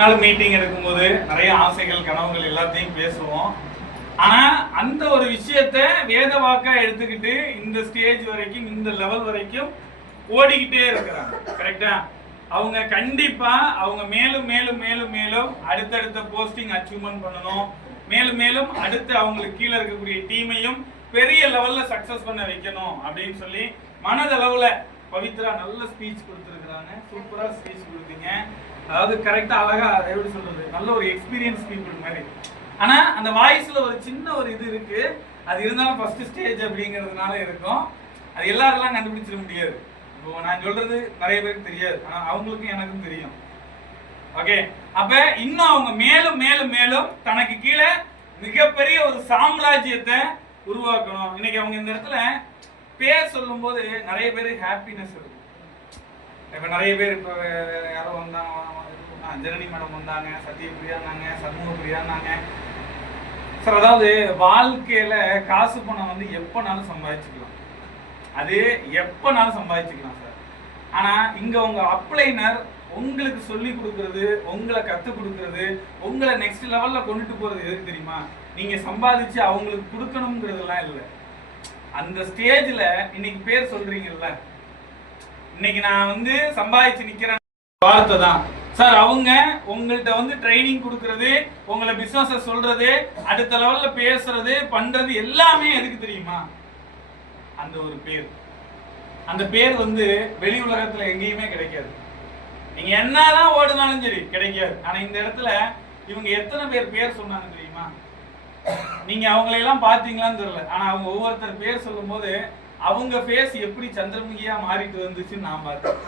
நாள் மீட்டிங் எடுக்கும்போது நிறைய ஆசைகள் கனவுகள் எல்லாத்தையும் பேசுவோம். ஆனா அந்த ஒரு விஷயத்த வேத வாக்கா எடுத்துக்கிட்டு இந்த ஸ்டேஜ் வரைக்கும் இந்த லெவல் வரைக்கும் ஓடிக்கிட்டே இருக்கிறாங்க. கரெக்டா? அவங்க கண்டிப்பா அவங்க மேலும் மேலும் மேலும் மேலும் அடுத்தடுத்த போஸ்டிங் அச்சீவ்மெண்ட் பண்ணணும். மேலும் மேலும் அடுத்து அவங்களுக்கு கீழே இருக்கக்கூடிய டீமையும் பெரிய லெவல்ல சக்சஸ் பண்ண வைக்கணும் அப்படின்னு சொல்லி மனதளவுல பவித்ரா நல்ல ஸ்பீச் கொடுத்துருக்காங்க. சூப்பரா ஸ்பீச் கொடுத்தீங்க. அதாவது கரெக்டா அழகா எப்படி சொல்றது, நல்ல ஒரு எக்ஸ்பீரியன்ஸ் பீப்புள் மாதிரி. ஆனா அந்த வாய்ஸ்ல ஒரு சின்ன ஒரு இது இருக்கு. அது இருந்தாலும் ஃபர்ஸ்ட் ஸ்டேஜ் அப்படிங்கிறதுனால இருக்கும். அது எல்லாரெல்லாம் கண்டுபிடிச்சிட முடியாது. இப்போ நான் சொல்றது நிறைய பேருக்கு தெரியாது, ஆனா அவங்களுக்கும் எனக்கும் தெரியும். ஓகே, அப்ப இன்னும் அவங்க மேலும் மேலும் மேலும் தனக்கு கீழே மிகப்பெரிய ஒரு சாம்ராஜ்யத்தை உருவாக்கணும். இன்னைக்கு அவங்க இந்த இடத்துல பேர் சொல்லும் போது நிறைய பேருக்கு ஹாப்பினஸ் இருக்கும். இப்ப நிறைய பேர் இப்ப யாரோ வந்தாங்க, ஜனனி மேடம் வந்தாங்க, சத்யபிரியானாங்க, சண்முகப்பிரியானாங்க. சார், அதாவது வாழ்க்கையில காசு பணம் வந்து எப்பனாலும் சம்பாதிச்சுக்கலாம், அது எப்பனாலும் சம்பாதிச்சுக்கலாம் சார். ஆனா இங்க உங்க அப்ளைனர் உங்களுக்கு சொல்லி கொடுக்கறது, உங்களை கத்து கொடுக்கறது, உங்களை நெக்ஸ்ட் லெவல்ல கொண்டுட்டு போறது எதுக்கு தெரியுமா? நீங்க சம்பாதிச்சு அவங்களுக்கு கொடுக்கணுங்கிறதுலாம் இல்லை. அந்த ஸ்டேஜ்ல இன்னைக்கு பேர் சொல்றீங்கல்ல, இன்னைக்கு நான் வந்து சம்பாதிச்சு நிக்கிறேன் வார்த்தை தான் சார். அவங்க உங்கள்கிட்ட வந்து ட்ரைனிங் கொடுக்கறது, உங்களை பிசினஸ் சொல்றது, அடுத்த லெவல்ல பேசுறது பண்றது எல்லாமே எதுக்கு தெரியுமா? அந்த ஒரு பேர். அந்த பேர் வந்து வெளி உலகத்துல எங்கேயுமே கிடைக்காது. நீங்க என்னதான் ஓடுனாலும் சரி கிடைக்காது. ஆனா இந்த இடத்துல இவங்க எத்தனை பேர் சொன்னாங்க தெரியுமா? நீங்க அவங்களையெல்லாம் பாத்தீங்களான்னு தெரியல. ஆனா அவங்க ஒவ்வொருத்தர் பேர் சொல்லும் போது அவங்க ஃபேஸ் எப்படி சந்திரமுகியா மாறிட்டு வந்துச்சுன்னு நான் பார்த்தேன்.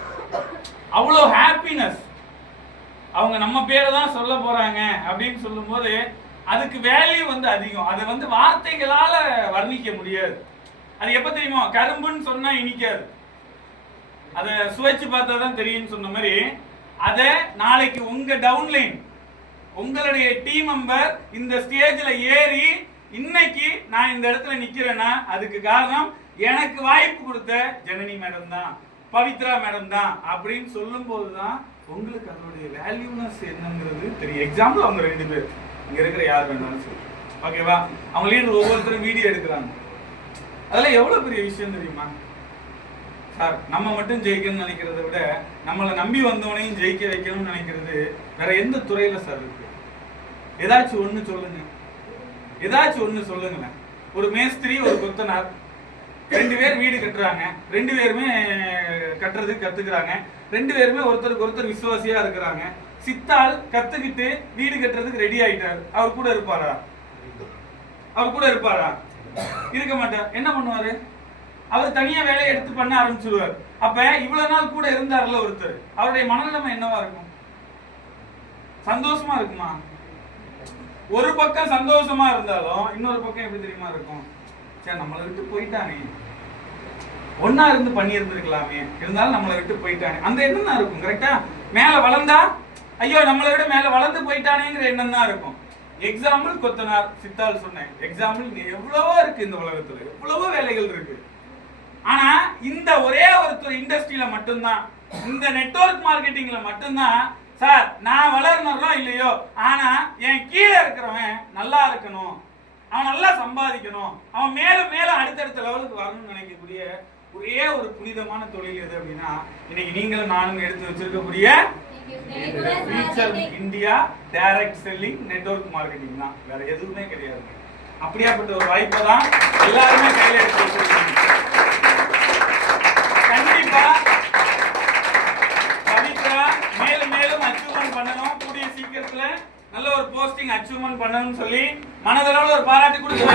அவ்வளோ ஹாப்பினஸ். அவங்க நம்ம பேரை தான் சொல்ல போறாங்க அப்படின்னு சொல்லும் போது அதுக்கு வேல்யூ வந்து அதிகம். அதை வந்து வார்த்தைகளால வர்ணிக்க முடியாது. அது எப்ப தெரியுமா? கரும்புன்னு சொன்னா இனிக்காது, அதை சுவைச்சு பார்த்தா தான் தெரியும்னு சொன்ன மாதிரி, அதை நாளைக்கு உங்க டவுன்லைன் உங்களுடைய டீம் மெம்பர் இந்த ஸ்டேஜ்ல ஏறி இன்னைக்கு நான் இந்த இடத்துல நிக்கிறேன்னா அதுக்கு காரணம் எனக்கு வாய்ப்பு கொடுத்த ஜனனி மேடம் தான், பவித்ரா மேடம் தான் அப்படின்னு சொல்லும் போதுதான் உங்களுக்கு அதனுடைய வேல்யூனஸ் என்னங்கிறது தெரியும். எக்ஸாம்பிள் அவங்க 2 பேர் இங்க இருக்கிற யார் வேணாலும் சொல்லி, ஓகேவா? அவங்க லீடர் ஒவ்வொருத்தரும் வீடியோ எடுக்கிறாங்க. அதெல்லாம் எவ்வளவு பெரிய விஷயம் தெரியுமா சார்? நம்ம மட்டும் ஜெயிக்கணும்னு நினைக்கிறத விட நம்மளை நம்பி வந்தவனையும் ஜெயிக்க வைக்கணும்னு நினைக்கிறது வேற எந்த துறையில சார் இருக்கு? ஏதாச்சும் ஒண்ணு சொல்லுங்க, ஏதாச்சும் ஒண்ணு சொல்லுங்களேன். ஒரு மேஸ்திரி, ஒரு கொத்தனார், 2 பேர் வீடு கட்டுறாங்க. 2 பேருமே கட்டுறதுக்கு கத்துக்கிறாங்க. 2 பேருமே ஒருத்தருக்கு ஒருத்தர் விசுவாசியா இருக்கிறாங்க. சித்தாள் கத்துக்கிட்டு வீடு கட்டுறதுக்கு ரெடி ஆயிட்டாரு. அவர் கூட இருப்பாரா? அவர் கூட இருப்பாரா? இருக்க மாட்டார். என்ன பண்ணுவாரு? அவர் தனியா வேலையை எடுத்து பண்ண ஆரம்பிச்சிருவார். அப்ப இவ்வளவு நாள் கூட இருந்தார்ல ஒருத்தர், அவருடைய மனநிலைமை என்னவா இருக்கும்? சந்தோஷமா இருக்குமா? ஒரு பக்கம் சந்தோஷமா இருந்தாலும் இன்னொரு பக்கம் எப்படி தெரியுமா இருக்கும்? சரி, நம்மளை விட்டு போயிட்டானே, ஒன்னா இருந்து பண்ணி இருந்திருக்கலாமே, இருந்தாலும் நம்மளை விட்டு போயிட்டானே, அந்த எண்ணம் தான் இருக்கும். கரெக்டா? மேல வளர்ந்தா ஐயோ நம்மளை விட மேல வளர்ந்து போயிட்டானேங்கிற எண்ணம் தான் இருக்கும். எக்ஸாம்பிள் கொத்தனார், சித்தாள் சொன்னேன். எக்ஸாம்பிள் எவ்வளவோ இருக்கு இந்த உலகத்துல, எவ்வளவோ வேலைகள் இருக்கு. ஆனா இந்த ஒரே ஒரு இண்டஸ்ட்ரியில மட்டும்தான், இந்த நெட்வொர்க் மார்க்கெட்டிங்ல மட்டும்தான் சார் நான் வளரணும் இல்லையோ, ஆனா என் கீழே இருக்கிறவன் நல்லா இருக்கணும், அவன் நல்லா சம்பாதிக்கணும், அவன் மேலும் மேலும் அடுத்தடுத்த லெவலுக்கு வரணும்னு நினைக்கக்கூடிய ஒரே ஒரு புனிதமான தொழில் எது அப்படின்னா இன்னைக்கு நீங்களும் நானும் எடுத்து வச்சிருக்கக்கூடிய future India direct selling network marketing தான். வேற எதுவுமே கிடையாது. அப்படியாப்பட்ட ஒரு வாய்ப்பை தான் எல்லாருமே கையில எடுத்து வச்சிருக்கீங்க. கண்டிப்பா பவித்ரா மேலும் மேலும் அச்சீவ்மெண்ட் பண்ணணும். கூடிய சீக்கிரத்துல நல்ல ஒரு போஸ்டிங் அச்சீவ்மெண்ட் பண்ணணும்னு சொல்லி மனதளவுல ஒரு பாராட்டு கொடுத்து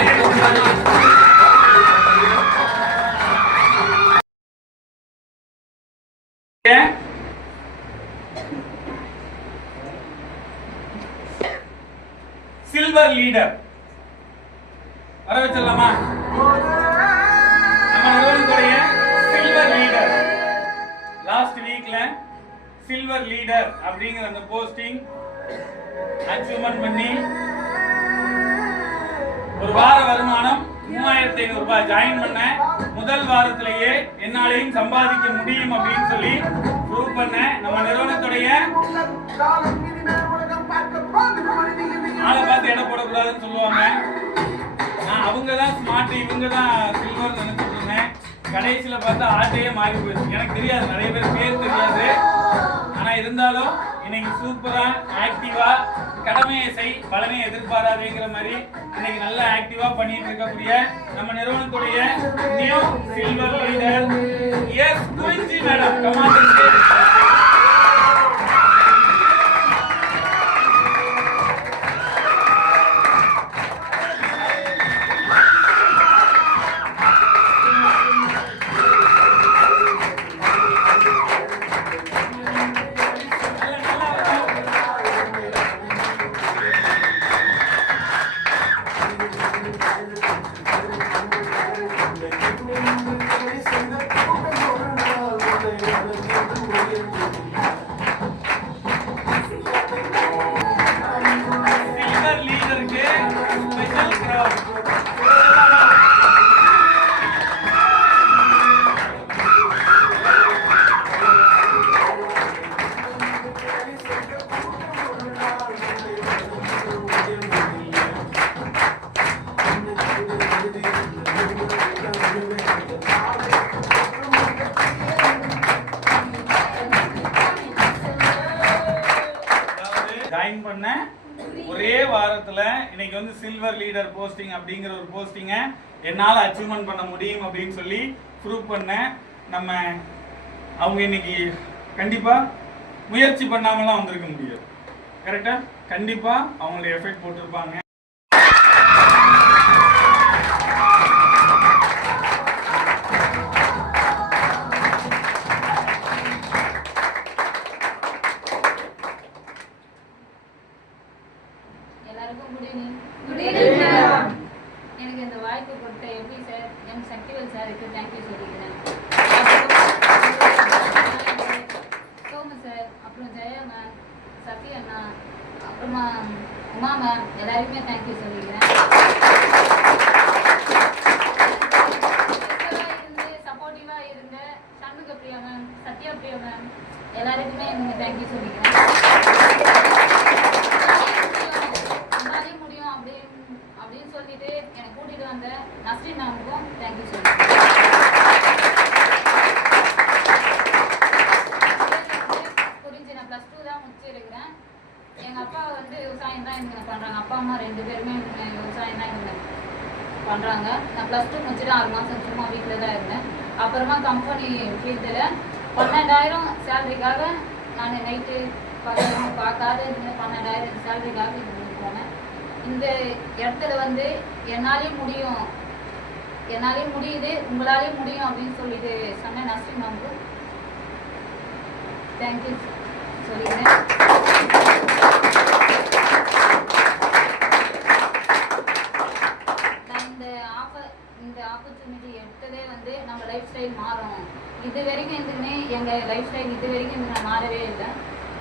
சில்வர் லீடர் வர வச்சிடலாமா? நம்ம நிறுவனத்துடைய சில்வர் லீடர் லாஸ்ட் வீக்ல சில்வர் லீடர் அப்படிங்கிற அந்த போஸ்டிங் அச்சீவ்மெண்ட் பண்ணி ஒரு வார வருமானம் 3500 ரூபாய் ஜாயின் பண்ண முதல் வாரத்திலேயே என்னாலையும் சம்பாதிக்க முடியும் அப்படின்னு சொல்லி ப்ரூவ் பண்ண நம்ம நிறுவனத்துடைய லீடர்னு சொல்லுவாங்க. நான் அவங்க தான் ஸ்மார்ட், இவங்க தான் சில்வர் நினைச்சிட்டு இருந்தேன். கடைசியில பார்த்தா ஆட்டையே மாறி போயிடுச்சு. எனக்கு தெரியாது, நிறைய பேர் பேர் தெரியாது. ஆனா இருந்தாலும் இன்னைக்கு சூப்பரா ஆக்டிவா கடமையை செய் பலனை எதிர்பாராதேங்கிற மாதிரி இன்னைக்கு நல்லா ஆக்டிவா பண்ணிட்டு இருக்கக்கூடிய நம்ம நிறுவனத்துடைய நியூ சில்வர் லீடர் எஸ் குறிஞ்சி மேடம். கமாண்டர் ஜாயின் பண்ண ஒரே வாரத்துல இன்னைக்கு வந்து சில்வர் லீடர் போஸ்டிங் அப்படிங்கிற ஒரு போஸ்டிங்கை என்னால் அச்சீவ்மெண்ட் பண்ண முடியும் அப்படின்னு சொல்லி ப்ரூவ் பண்ண நம்ம அவங்க இன்னைக்கு கண்டிப்பா முயற்சி பண்ணாமலாம் வந்திருக்க முடியாது. கரெக்டா? கண்டிப்பா அவங்களுடைய எஃபெக்ட் போட்டிருப்பாங்க. எனக்கு இந்த வாய்ப்பு கொடுத்த எப்படி சார் எம் சக்திவேல் சாருக்கு தேங்க்யூ சொல்லிக்கிறேன். சோமு சார், அப்புறம் ஜெயா மேம், சசி அண்ணா, அப்புறமா உமா மேம், எல்லாருக்குமே தேங்க்யூ சொல்லிக்கிறேன். இருந்து சப்போர்ட்டிவா இருந்த சண்முக பிரியா மேம், சத்யா பிரியா மேம், எல்லாருக்குமே எனக்கு தேங்க்யூ சொல்லிக்கிறேன். அப்படின்னு சொல்லிட்டு என்னை கூட்டிட்டு வந்த நஸ்ரீன் மேமுக்கும் தேங்க்யூ சொல்லிக்கிறேன். புரிஞ்சு நான் +2 தான் முடிச்சிருக்கிறேன். எங்க அப்பா வந்து விவசாயம் தான் எனக்கு பண்றாங்க. அப்பா அம்மா 2 பேருமே விவசாயம் தான் எனக்கு பண்றாங்க. நான் +2 முடிச்சுட்டு 6 மாசம் சும்மா வீட்டில் தான் இருந்தேன். அப்புறமா கம்பெனி ஃபீல்டில் 12,000 சேலரிக்காக நான் நைட்டு பார்க்காத 12,000 சேலரிக்காக போனேன். இந்த இடத்துல வந்து என்னாலேயும் முடியும், என்னாலேயும் முடியுது, உங்களாலேயும் முடியும் அப்படின்னு சொல்லிட்டு சொன்ன நஸ்ரீன் மேமுக்கு தேங்க்யூ சொல்லிக்கிறேன். நான் இந்த ஆப்பர்ச்சுனிட்டி எடுத்ததே வந்து நம்ம லைஃப் ஸ்டைல் மாறும். இது வரைக்கும் இருந்துமே எங்கள் லைஃப் ஸ்டைல் இது வரைக்கும் நான் மாறவே இல்லை.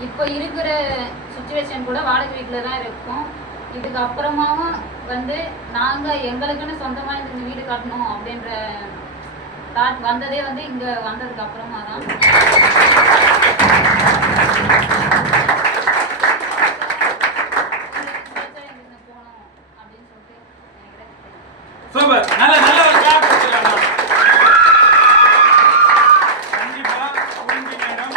இப்போ இருக்கிற சுச்சுவேஷன் கூட வாடகை வீட்டில் தான் இருக்கோம். இதுக்கு அப்புறமாவும் வந்து நாங்கள் எங்களுக்குன்னு சொந்தமாக இந்த வீடு கட்டணும் அப்படின்ற தாட் வந்ததே வந்து இங்கே வந்ததுக்கு அப்புறமா தான். போகணும் அப்படின்னு சொல்லிட்டு சூப்பர். நல்ல நல்ல ஒரு கிளாப் கொடுத்துருக்காங்க. கண்டிப்பா புரிஞ்சு மேடம்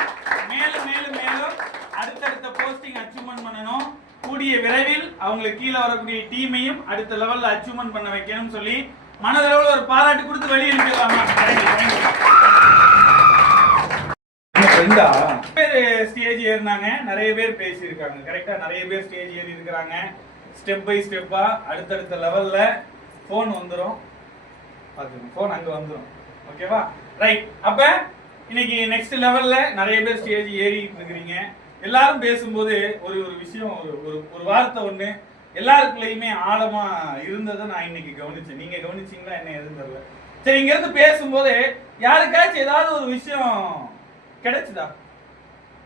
மேலும் மேலும் மேலும் அடுத்தடுத்த போஸ்டிங் அச்சீவ்மெண்ட் பண்ணணும். கூடிய விரைவில் அவங்களுக்கு கீழே வரக்கூடிய டீமையும் அடுத்த லெவல்ல அச்சீவ்மெண்ட் பண்ண வைக்கணும்னு சொல்லி மனதளவில் ஒரு பாராட்டு கொடுத்து வெளியே அனுப்பிடலாமா? ஸ்டேஜ் ஏறினாங்க, நிறைய பேர் பேசியிருக்காங்க. கரெக்டா? நிறைய பேர் ஸ்டேஜ் ஏறி இருக்கிறாங்க. ஸ்டெப் பை ஸ்டெப்பா அடுத்தடுத்த லெவல்ல போன் வந்துடும். போன் அங்க வந்துடும். ஓகேவா? ரைட். அப்ப இன்னைக்கு நெக்ஸ்ட் லெவல்ல நிறைய பேர் ஸ்டேஜ் ஏறிட்டு இருக்கிறீங்க. எல்லாரும் பேசும்போது ஒரு ஒரு விஷயம் ஒரு வார்த்தை ஒண்ணு எல்லாருக்குள்ளயுமே ஆழமா இருந்ததை நான் இன்னைக்கு கவனிச்சேன். நீங்க கவனிச்சீங்களா என்ன எதுவும் தெரியல. சரி, இங்க இருந்து பேசும்போது யாருக்காச்சும் ஏதாவது ஒரு விஷயம் கிடைச்சுதா?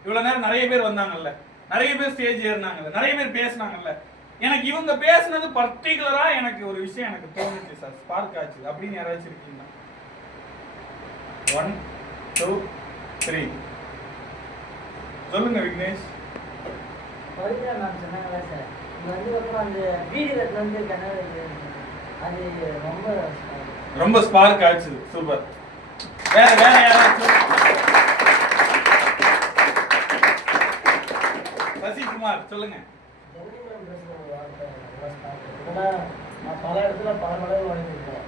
இவ்வளவு நேரம் நிறைய பேர் வந்தாங்கல்ல, நிறைய பேர் ஸ்டேஜ் ஏறினாங்கல்ல, நிறைய பேர் பேசினாங்கல்ல. எனக்கு இவங்க பேசுனது பர்டிகுலரா எனக்கு ஒரு விஷயம் எனக்கு தோணுச்சு சார், ஸ்பார்க் ஆச்சு அப்படின்னு யாராச்சும் இருக்கீங்களா? 1 2 3 சொல்லுங்க விக்னேஷ். பவித்ரா மேம் சொன்னாங்களா சார், இங்க வந்து அப்புறம் அந்த வீடு கட்டணும் கனவு அது ரொம்ப ஸ்பார்க் ஆச்சு. சூப்பர். வேற வேற யாராச்சும்? சசிகுமார் சொல்லுங்க. நான் பல இடத்துல பல மடங்கு வாங்கியிருக்கேன்,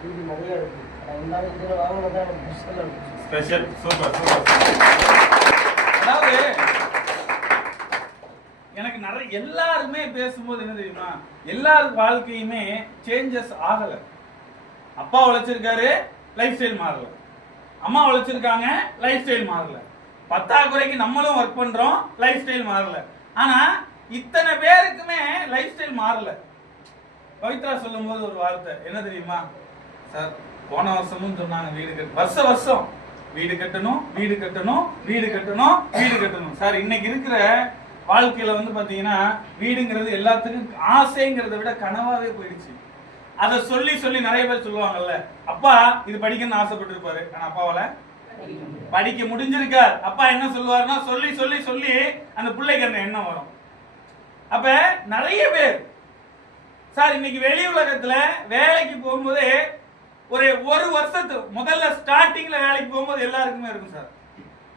வீடு நிறைய இருக்கு, இந்த இடத்துல வாங்கினதான் எனக்கு ஸ்பெஷல். Super super. அதாவது எனக்கு நிறைய எல்லாருமே பேசும்போது என்ன தெரியுமா, எல்லார் வாழ்க்கையுமே சேஞ்சஸ் ஆகல. அப்பா உழைச்சிருக்காரு, லைஃப் ஸ்டைல் மாறல. அம்மா உழைச்சிருக்காங்க, லைஃப் ஸ்டைல் மாறல. பத்தாக்குறைக்கு நம்மளும் ஒர்க் பண்றோம், லைஃப் ஸ்டைல் மாறல. ஆனா இத்தனை பேருக்குமே லைஃப் ஸ்டைல் மாறல. பவித்ரா சொல்லும் போது ஒரு வார்த்தை என்ன தெரியுமா சார், போன வருஷமும் சொன்னாங்க வீடு கட்ட, வருஷம் வீடு கட்டணும் வீடு கட்டணும் வீடு கட்டணும் வீடு கட்டணும். சார் இன்னைக்கு இருக்கிற வாழ்க்கையில வந்து பாத்தீங்கன்னா வீடுங்கிறது எல்லாத்துக்கும் ஆசைங்கிறத விட கனவாவே போயிடுச்சு. அதை சொல்லி சொல்லி நிறைய பேர் சொல்லுவாங்கல்ல, அப்பா இது படிக்கணும்னு ஆசைப்பட்டு இருப்பாரு, ஆனா அப்பாவால படிக்க முடிஞ்சிருக்கார். அப்பா என்ன சொல்லுவாருன்னா சொல்லி சொல்லி சொல்லி அந்த பிள்ளைக்கு அந்த எண்ணம் வரும். அப்ப நிறைய பேர் சார் இன்னைக்கு வெளி உலகத்துல வேலைக்கு போகும்போது ஒரு வருஷத்துக்கு முதல்ல ஸ்டார்டிங்ல வேலைக்கு போகும்போது எல்லாருக்குமே இருக்கும் சார்.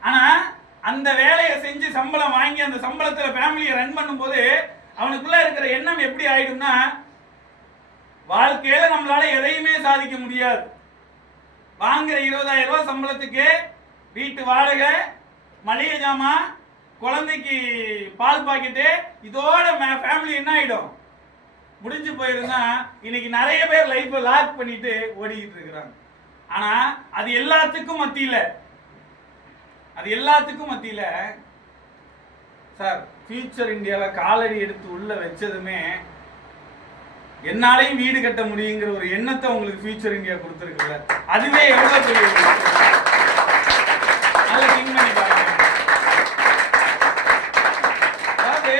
ஆனா அந்த வேலையை செஞ்சு சம்பளம் வாங்கி அந்த சம்பளத்துல ஃபேமிலியை ரன் பண்ணும்போது அவனுக்குள்ள இருக்கிற எண்ணம் எப்படி ஆயிடும்னா, வாழ்க்கையில நம்மளால எதையுமே சாதிக்க முடியாது. வாங்குற 20,000 ரூபாய் சம்பளத்துக்கு வீட்டு வாடகை, மளிகை ஜாமான், குழந்தைக்கு பால் பாக்கெட்டு, இதோட ஃபேமிலி என்ன ஆயிடும், முடிஞ்சு போயிருந்தா இன்னைக்கு நிறைய பேர் லைஃப் லாக் பண்ணிட்டு ஓடிக்கிட்டு இருக்கிறாங்க. ஆனா அது எல்லாத்துக்கும் மத்தியில சார் ஃபியூச்சர் இந்தியால காலடி எடுத்து உள்ள வச்சதுமே என்னாலையும் வீடு கட்ட முடியுங்கிற ஒரு எண்ணத்தை உங்களுக்கு ஃபியூச்சர் இந்தியா கொடுத்துருக்குல்ல, அதுவே எவ்வளவு பெரிய நல்ல திங்க் பண்ணி பாருங்க. அதாவது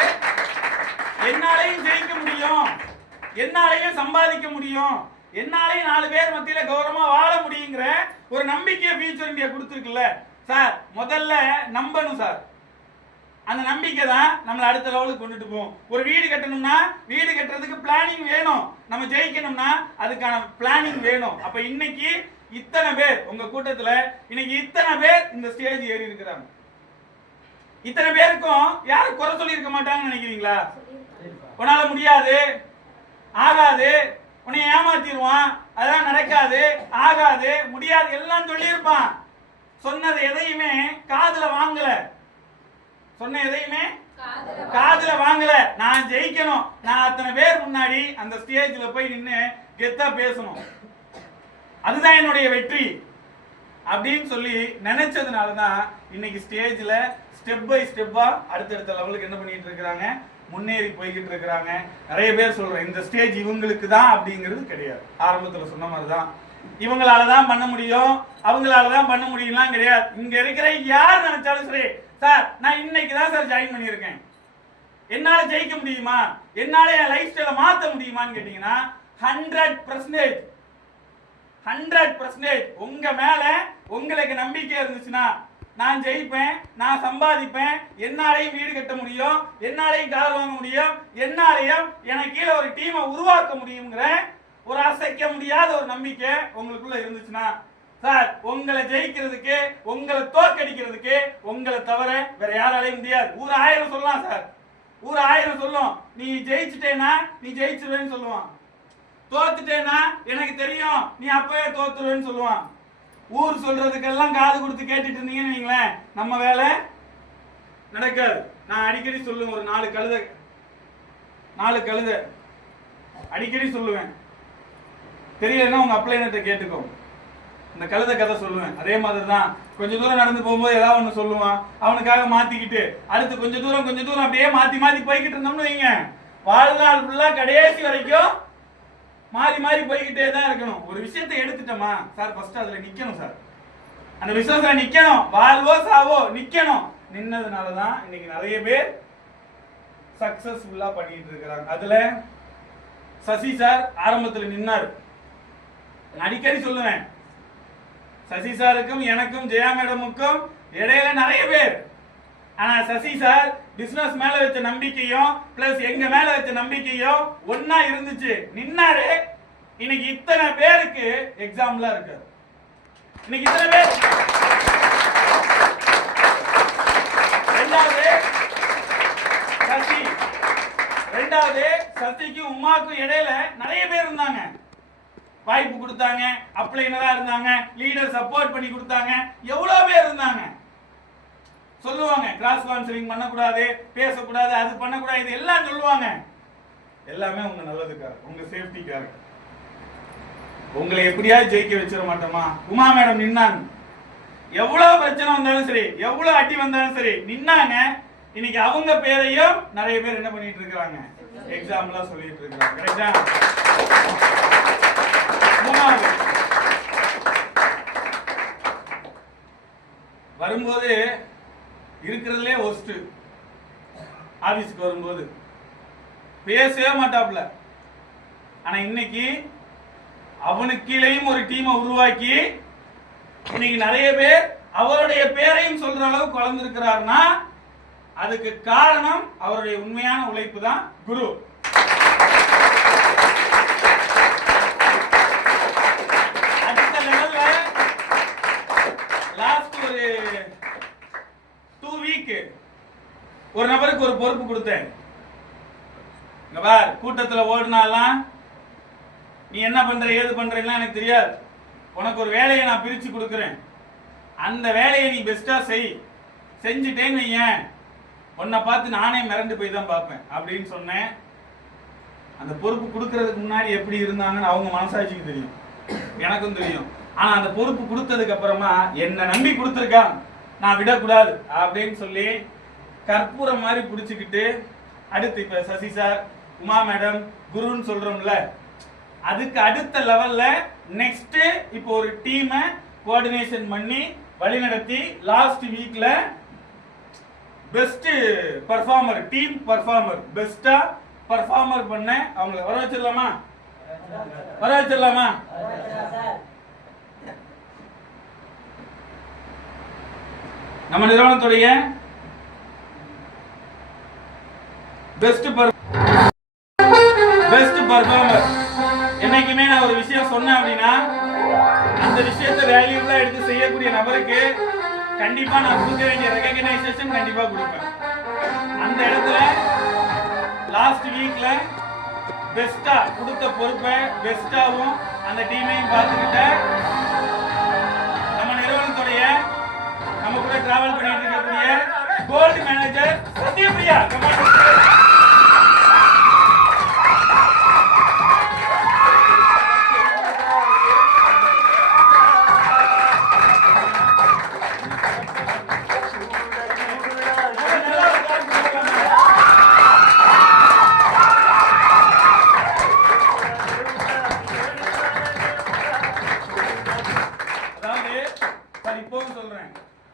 என்னாலையும் ஜெயிக்க முடியும், என்னாலையும் சம்பாதிக்க முடியும், என்னாலையும் 4 பேர் மத்தியில கௌரவமா வாழ முடியுங்கிற ஒரு நம்பிக்கையை ஃபியூச்சர் இந்தியா கொடுத்துருக்குல்ல சார். முதல்ல நம்பணும் சார். அந்த நம்பிக்கை தான் நம்மளை அடுத்த லெவலுக்கு கொண்டுட்டு போகும். ஒரு வீடு கட்டணும்னா வீடு கட்டுறதுக்கு பிளானிங் வேணும், நம்ம ஜெயிக்கணும்னா அதுக்கான பிளானிங் வேணும். அப்ப இன்னைக்கு இத்தனை பேர் உங்க கூட்டத்துல இன்னைக்கு இத்தனை பேர் இந்த ஸ்டேஜ் ஏறி இருக்கிறாங்க. இத்தனை பேருக்கும் யாரும் குறை சொல்லி இருக்க மாட்டாங்கன்னு நினைக்கிறீங்களா? உன்னால முடியாது, ஆகாது, உன்னை ஏமாத்திடுவான், அதெல்லாம் நடக்காது, ஆகாது, முடியாது எல்லாம் சொல்லி இருப்பான். சொன்னது எதையுமே காதுல வாங்கல, சொன்ன எதையுமே காதுல வாங்கல. நான் ஜெயிக்கணும், நான் அத்தனை பேர் முன்னாடி அந்த ஸ்டேஜ்ல போய் நின்னு கெத்தா பேசணும், அதுதான் என்னுடைய வெற்றி அப்படின்னு சொல்லி நினைச்சதுனாலதான் இன்னைக்கு ஸ்டேஜ்ல ஸ்டெப் பை ஸ்டெப்பா அடுத்தடுத்த லெவலுக்கு என்ன பண்ணிட்டு இருக்காங்க, முன்னேறி போய்கிட்டு இருக்கிறாங்க. நிறைய பேர் சொல்றேன் இந்த ஸ்டேஜ் இவங்களுக்கு தான் அப்படிங்கிறது கிடையாது. ஆரம்பத்துல சொன்ன மாதிரிதான் இவங்களாலதான் பண்ண முடியும், அவங்களாலதான் பண்ண முடியும்லாம் கிடையாது. இங்க இருக்கிற யார் நினைச்சாலும் சரி, சார் நான் இன்னைக்கு தான் சார் ஜாயின் பண்ணியிருக்கேன், என்னால ஜெயிக்க முடியுமா, என்னால என் லைஃப் ஸ்டைல மாத்த முடியுமான்னு கேட்டீங்கன்னா 100% உங்க மேல உங்களுக்கு நம்பிக்கை இருந்துச்சுன்னா நான் ஜெயிப்பேன், நான் சம்பாதிப்பேன், என்னாலையும் வீடு கட்ட முடியும், என்னாலையும் கார் வாங்க முடியும், என்னாலையும் எனக்கு கீழே ஒரு டீமை உருவாக்க முடியுங்கிற ஒரு அசைக்க முடியாத ஒரு நம்பிக்கை உங்களுக்குள்ள இருந்துச்சுன்னா சார் உங்களை ஜெயிக்கிறதுக்கு, உங்களை தோற்கடிக்கிறதுக்கு உங்களை தவிர வேற யாராலையும் முடியாது. ஊர் 1000 சொல்லலாம் சார், ஊர் 1000 சொல்லும், நீ ஜெயிச்சுட்டேனா நீ ஜெயிச்சிருவேன்னு சொல்லுவான், தோத்துட்டேனா எனக்கு தெரியும் நீ அப்பவே தோத்துருவேன்னு சொல்லுவான். ஊர் சொல்றதுக்கெல்லாம் காது கொடுத்து கேட்டுட்டு இருந்தீங்கன்னு வைங்களேன், நம்ம வேலை நடக்காது. நான் அடிக்கடி சொல்லுவேன், ஒரு 4 கழுதை அடிக்கடி சொல்லுவேன், தெரியலன்னா உங்க அப்ளைனர்ட்ட கேட்டுக்கோ, இந்த கழுதை கதை சொல்லுவேன். அதே மாதிரி தான் கொஞ்ச தூரம் நடந்து போகும்போது ஏதாவது ஒண்ணு சொல்லுவான், அவனுக்காக மாத்திக்கிட்டு அடுத்து கொஞ்ச தூரம் அப்படியே மாத்தி போய்கிட்டு இருந்தோம்னு வைங்க, வாழ்நாள் ஃபுல்லா கடைசி வரைக்கும் மாறி போய்கிட்டே தான் இருக்கணும். ஒரு விஷயத்தை எடுத்துட்டோமா சார், ஃபர்ஸ்ட் அதுல நிக்கணும் சார், அந்த விஷயத்துல நிக்கணும், வாழ்வோ சாவோ நிக்கணும். நின்னதுனாலதான் இன்னைக்கு நிறைய பேர் சக்சஸ்ஃபுல்லா பண்ணிட்டு இருக்கிறாங்க. அதுல சசி சார் ஆரம்பத்தில் நின்னாரு. அடிக்கடி சொல்லுவேன், சசி சாருக்கும் எனக்கும் ஜெயா மேடமுக்கும் இடையில நிறைய பேர் ஆனா சசி சார் பிசினஸ் மேல வச்ச நம்பிக்கையும் பிளஸ் எங்க மேல வச்ச நம்பிக்கையும் ஒன்னா இருந்துச்சு, நின்னாரு. இன்னைக்கு இத்தனை பேருக்கு எக்ஸாம்ல இருக்காரு. இன்னைக்கு இத்தனை பேர். ரெண்டாவது சசிக்கும் உமாக்கும் இடையில நிறைய பேர் இருந்தாங்க, வாய்ப்பு கொடுத்தாங்க, அப்ளைனரா இருந்தாங்க, லீடர் சப்போர்ட் பண்ணி கொடுத்தாங்க, எவ்வளவு பேர் இருந்தாங்க. சொல்லுவாங்க கிராஸ் கவுன்சிலிங் பண்ணக்கூடாது, பேசக்கூடாது, அது பண்ணக்கூடாது, இது எல்லாம் சொல்லுவாங்க. எல்லாமே உங்க நல்லதுக்காக, உங்க சேஃப்டிக்காக. உங்களை எப்படியாவது ஜெயிக்க வச்சிட மாட்டோமா? உமா மேடம் நின்னாங்க. எவ்வளவு பிரச்சனை வந்தாலும் சரி, எவ்வளவு அடி வந்தாலும் சரி நின்னாங்க. இன்னைக்கு அவங்க பேரையும் நிறைய பேர் என்ன பண்ணிட்டு இருக்காங்க, எக்ஸாம்ல சொல்லிட்டு இருக்காங்க. கரெக்டா? வரும்போது இருக்கிறதுலே ஒஸ்ட். ஆபீஸ்க்கு வரும்போது பேசவே மாட்டாப்ல. ஆனா இன்னைக்கு அவனுக்கு கீழேயும் ஒரு டீமை உருவாக்கி இன்னைக்கு நிறைய பேர் அவருடைய பேரையும் சொல்ற அளவுக்கு வளர்ந்திருக்கிறாருன்னா அதுக்கு காரணம் அவருடைய உண்மையான உழைப்பு தான். குரு அடுத்த லெவல்ல லாஸ்ட் ஒரு 2 வீக் ஒரு நபருக்கு ஒரு பொறுப்பு கொடுத்தேன். இங்க பார், கூட்டத்துல ஓடுனாலாம் நீ என்ன பண்ற ஏது பண்றேன்னா எனக்கு தெரியாது. உனக்கு ஒரு வேலையை நான் பிரிச்சு கொடுக்கிறேன், அந்த வேலையை நீ பெஸ்டா செஞ்சுட்டேன்னு வையேன், உன்னை பார்த்து நானே மிரண்டு போய் தான் பார்ப்பேன் அப்படின்னு சொன்னேன். அந்த பொறுப்பு கொடுக்கறதுக்கு முன்னாடி எப்படி இருந்தாங்கன்னு அவங்க மனசாட்சிக்கு தெரியும், எனக்கும் தெரியும். ஆனா அந்த பொறுப்பு கொடுத்ததுக்கு அப்புறமா என்ன நம்பி கொடுத்துருக்கான், நான் விடக்கூடாது அப்படின்னு சொல்லி கற்பூரம் மாதிரி பிடிச்சுக்கிட்டு அடுத்து இப்ப சசி சார், உமா மேடம், குருன்னு சொல்றோம்ல, அதுக்கு அடுத்த லெவல்ல நெக்ஸ்ட் இப்போ ஒரு டீமை கோஆர்டினேஷன் பண்ணி வழிநடத்தி லாஸ்ட் வீக்ல பெஸ்ட் பர்ஃபார்மர், டீம் பர்ஃபார்மர், பெஸ்டா பர்ஃபார்மர் பண்ண அவங்களை வர வச்சிடலாமா? வர வச்சிடலாமா? நம்ம நிறுவனத்துடைய பெஸ்ட் பர்ஃபார்மர். என்னைக்குமே நான் ஒரு விஷயம் சொன்னேன் அப்படின்னா அந்த விஷயத்தை வேல்யூபிளா எடுத்து செய்யக்கூடிய நபருக்கு கண்டிப்பா நான் கொடுக்க வேண்டிய ரெகக்னைசேஷன் கண்டிப்பா கொடுப்பேன். அந்த இடத்துல லாஸ்ட் வீக்ல பெஸ்டா கொடுத்த பொறுப்பை பெஸ்டாவும் அந்த டீமையும் பார்த்துக்கிட்ட நம்ம நிறுவனத்துடைய நம்ம கூட டிராவல் பண்ணிட்டு இருக்கக்கூடிய கோல்டு மேனேஜர் சத்யபிரியா.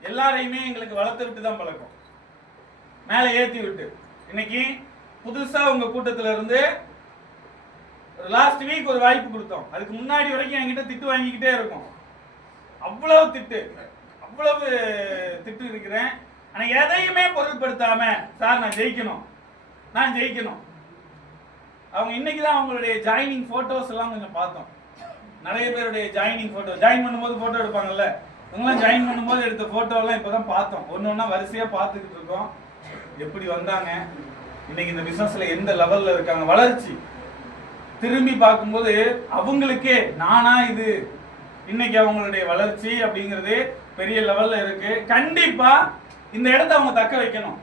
எல்லாரையுமே எங்களுக்கு வளர்த்து விட்டு தான் பழக்கம், மேல ஏத்தி விட்டு. இன்னைக்கு புதுசா உங்க கூட்டத்துல இருந்து லாஸ்ட் வீக் ஒரு வாய்ப்பு கொடுத்தோம். அதுக்கு முன்னாடி வரைக்கும் என்கிட்ட திட்டு வாங்கிக்கிட்டே இருக்கும். அவ்வளவு திட்டு இருக்கிறேன். ஆனா எதையுமே பொருட்படுத்தாம சார் நான் ஜெயிக்கணும். அவங்க இன்னைக்குதான் அவங்களுடைய ஜாயினிங் போட்டோஸ் எல்லாம் கொஞ்சம் பார்த்தோம். நிறைய பேருடைய ஜாயினிங் போட்டோ, ஜாயின் பண்ணும்போது போட்டோ எடுப்பாங்கல்ல, இவங்களாம் ஜாயின் பண்ணும்போது எடுத்த போட்டோ எல்லாம் இப்பதான் பார்த்தோம். ஒன்னொன்னா வரிசையா பார்த்துக்கிட்டு இருக்கோம். எப்படி வந்தாங்க, இன்னைக்கு இந்த பிசினஸ்ல எந்த லெவல்ல இருக்காங்க, வளர்ச்சி திரும்பி பார்க்கும்போது அவங்களுக்கே நானா இது, இன்னைக்கு அவங்களுடைய வளர்ச்சி அப்படிங்கிறது பெரிய லெவல்ல இருக்கு. கண்டிப்பா இந்த இடத்தை அவங்க தக்க வைக்கணும்.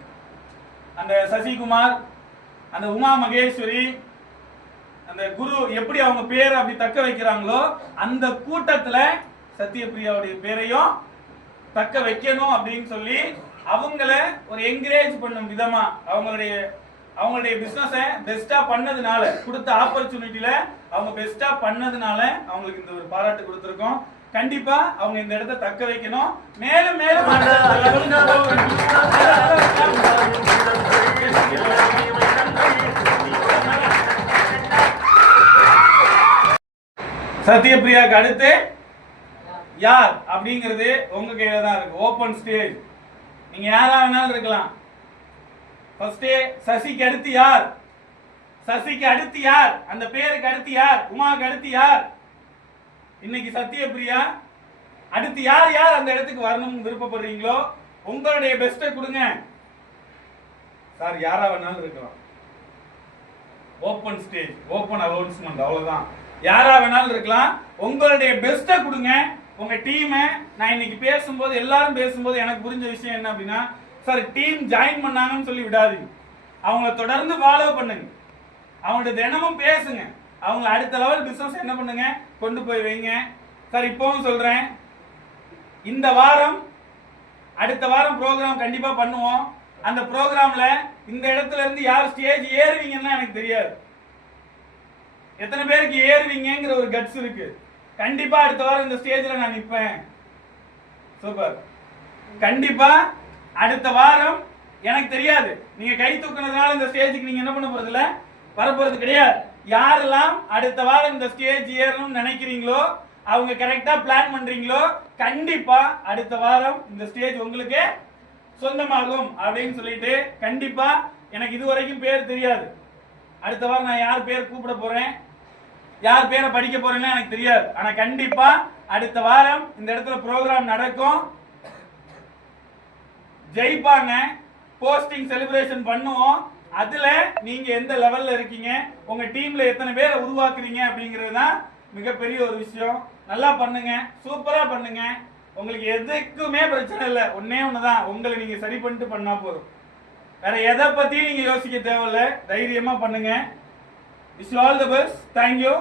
அந்த சசிகுமார், அந்த உமா மகேஸ்வரி, அந்த குரு எப்படி அவங்க பேரை அப்படி தக்க வைக்கிறாங்களோ அந்த கூட்டத்துல சத்யபிரியாவுடைய பேரையும் தக்க வைக்கணும் அப்படின்னு சொல்லி அவங்கள ஒரு என்கரேஜ் பண்ணும் விதமா அவங்களுடைய பிசினஸ பெஸ்டா பண்ணதுனால, கொடுத்த ஆப்பர்ச்சுனிட்டில அவங்க பெஸ்டா பண்ணதுனால அவங்களுக்கு இந்த ஒரு பாராட்டு கொடுத்திருக்கோம். கண்டிப்பா அவங்க இந்த இடத்தை தக்க வைக்கணும். மேலும் மேலும் சத்யபிரியாக்கு அடுத்து யார் அப்படிங்கிறது உங்க கையில தான் இருக்கு. ஓபன் ஸ்டேஜ் நீங்க யாரா வேணாலும் இருக்கலாம். ஃபர்ஸ்ட் சசிக்கு அடுத்து யார்? சசிக்கு அடுத்து யார்? அந்த பேருக்கு அடுத்து யார்? உமாவுக்கு அடுத்து யார்? இன்னைக்கு சத்யபிரியா. அடுத்து யார் யார் அந்த இடத்துக்கு வரணும்னு விருப்பப்படுறீங்களோ உங்களுடைய பெஸ்ட்டை கொடுங்க. சார் யாரா வேணாலும் இருக்கலாம். ஓப்பன் ஸ்டேஜ், ஓப்பன் அனௌன்ஸ்மெண்ட், அவ்வளவுதான். யாரா வேணாலும் இருக்கலாம். உங்களுடைய பெஸ்ட்டை கொடுங்க. உங்க டீமை நான் இன்னைக்கு பேசும்போது எல்லாரும் பேசும்போது எனக்கு புரிஞ்ச விஷயம் என்ன அப்படின்னா, சார் டீம் ஜாயின் பண்ணாங்கன்னு சொல்லி விடாதீங்க. அவங்கள தொடர்ந்து ஃபாலோ பண்ணுங்க. அவங்கள்ட்ட தினமும் பேசுங்க. அவங்க அடுத்த லெவல் பிசினஸ் என்ன பண்ணுங்க கொண்டு போய் வைங்க. சார் இப்பவும் சொல்றேன், இந்த வாரம் அடுத்த வாரம் ப்ரோக்ராம் கண்டிப்பா பண்ணுவோம். அந்த ப்ரோக்ராம்ல இந்த இடத்துல இருந்து யார் ஸ்டேஜ் ஏறுவீங்கன்னா எனக்கு தெரியாது. எத்தனை பேருக்கு ஏறுவீங்கிற ஒரு கட்ஸ் இருக்கு. கண்டிப்பா அடுத்த வாரம் இந்த ஸ்டேஜ்ல நான் நிற்பேன். சூப்பர். கண்டிப்பா அடுத்த வாரம் எனக்கு தெரியாது, நீங்க கை தூக்குனதுனால இந்த ஸ்டேஜுக்கு நீங்க என்ன பண்ண போறது இல்ல, வரப்போறது கிடையாது. யாரெல்லாம் அடுத்த வாரம் இந்த ஸ்டேஜ் ஏறணும்னு நினைக்கிறீங்களோ, அவங்க கரெக்டா பிளான் பண்றீங்களோ, கண்டிப்பா அடுத்த வாரம் இந்த ஸ்டேஜ் உங்களுக்கு சொந்தமாகும் அப்படின்னு சொல்லிட்டு, கண்டிப்பா எனக்கு இது வரைக்கும் பேர் தெரியாது. அடுத்த வாரம் நான் யார் பேர் கூப்பிட போறேன், யார் பேரை படிக்க போறேன்னு எனக்கு தெரியாது. ஆனா கண்டிப்பா அடுத்த வாரம் இந்த இடத்துல ப்ரோக்ராம் நடக்கும். ஜெயிப்பாங்க. போஸ்டிங் செலிப்ரேஷன் பண்ணுவோம். அதுல நீங்க எந்த லெவல்ல இருக்கீங்க, உங்க டீம்ல எத்தனை பேரை உருவாக்குறீங்க அப்படிங்கிறது தான் மிகப்பெரிய ஒரு விஷயம். நல்லா பண்ணுங்க, சூப்பரா பண்ணுங்க. உங்களுக்கு எதுக்குமே பிரச்சனை இல்லை. ஒன்னே ஒண்ணுதான், உங்களை நீங்க சரி பண்ணிட்டு பண்ணா போதும். வேற எதை பத்தியும் நீங்க யோசிக்க தேவையில்லை. தைரியமா பண்ணுங்க. Wish you all the best. Thank you.